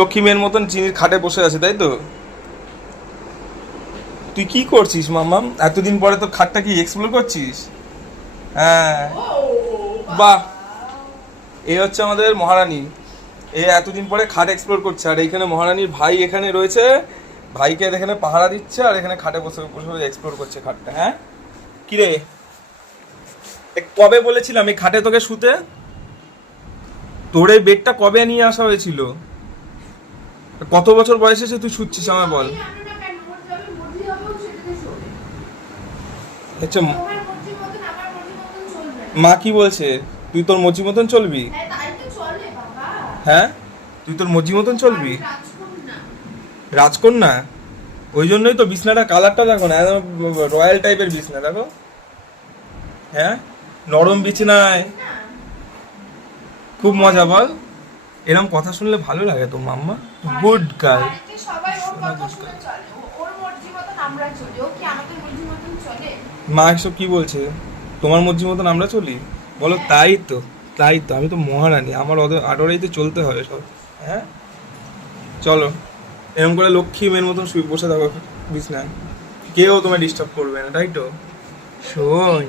লক্ষ্মী মেয়ের মতন চিনির খাটে বসে আছে, তাই তো? তুই কি করছিস মাম্মাম? এতদিন পরে তো খাটটা কি এক্সপ্লোর করছিস? হ্যাঁ, বাহ। এই হচ্ছে আমাদের মহারানী। এ এতদিন পরে খাট এক্সপ্লোর করছে, আর এইখানে মহারানীর ভাই এখানে রয়েছে, ভাইকে এখানে পাহারা দিচ্ছে, আর এখানে খাটে বসে বসে এক্সপ্লোর করছে খাটটা। হ্যাঁ, কিরে, কবে বলেছিলাম এই খাটে তোকে শুতে? তোর এই বেডটা কবে নিয়ে আসা হয়েছিল? কত বছর বয়সে এসে তুই শুচ্ছিস আমায় বল। আচ্ছা, মা কি বলছে? তুই তোর মর্জি মতন চলবি? হ্যাঁ, তুই তোর মর্জি মতন চলবি? রাজকন্যা? ওই জন্যই তো বিছনাটা কালারটা দেখো না, একদম রয়্যাল টাইপের বিছনা দেখো। হ্যাঁ, নরম বিছানায় খুব মজা বল। এরকম কথা শুনলে ভালো লাগে তো মাম্মা। Good girl. মা এসব কি বলছে? তোমার মর্জি মতন আমরা চলি? বলো তাই তো। তাই তো, আমি তো মহারানী, আমার ওদের আদরেই তো চলতে হবে সব। হ্যাঁ, চলো, এরকম করে লক্ষ্মী মেয়ের মতন শুয়ে বসে থাকো বিছনায়, কেউ তোমায় ডিস্টার্ব করবে না, তাই তো? শোন।